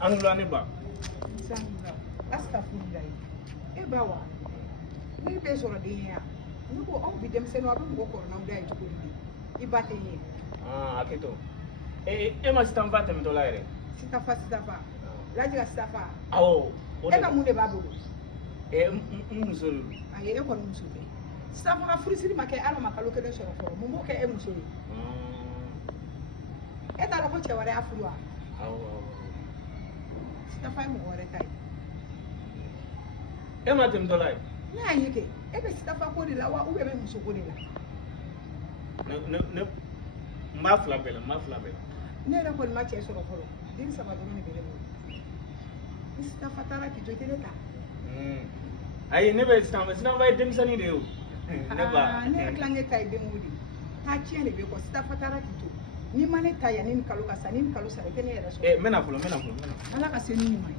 Anglo ne ba. Astagfirullah. E ba wa. Ni be soro de ya. Ni ko on bi dem seno abu ko corona da yi ko ni. I ba te ni. Akito. E ma stampa te mtola ere. Sitafa. Laji ga sitafa. Awo. E ka mun de ba bolo. Musolu. Aye e ko muso de. Sitafa ka furisiri ma ke ala makalo ke soro foro. Mun ko ke e muso. E ta ko che ware afuru a. Awo. Sitafa mu ware kai. E ma te mtola ere. Na yake. E be sitafa ko de la wa u be muso ko de la. Ne ma fla bela. Ne la ko ma che soro foro. Din sama do ni be le. Sitafa tara ki jote le ta. Ayi ne bɛ sisan ba ye denmisɛnnin de ye o ne ba ne hakili ne ta ye den o de taa tiɲɛ de bɛ kɔ sitafa taara k'i to ni ma ne ta yan ni kalo ka sa ni kalo sara i tɛ ne yɛrɛ sɔrɔ n bɛna fɔlɔ ala ka se ni ɲuman ye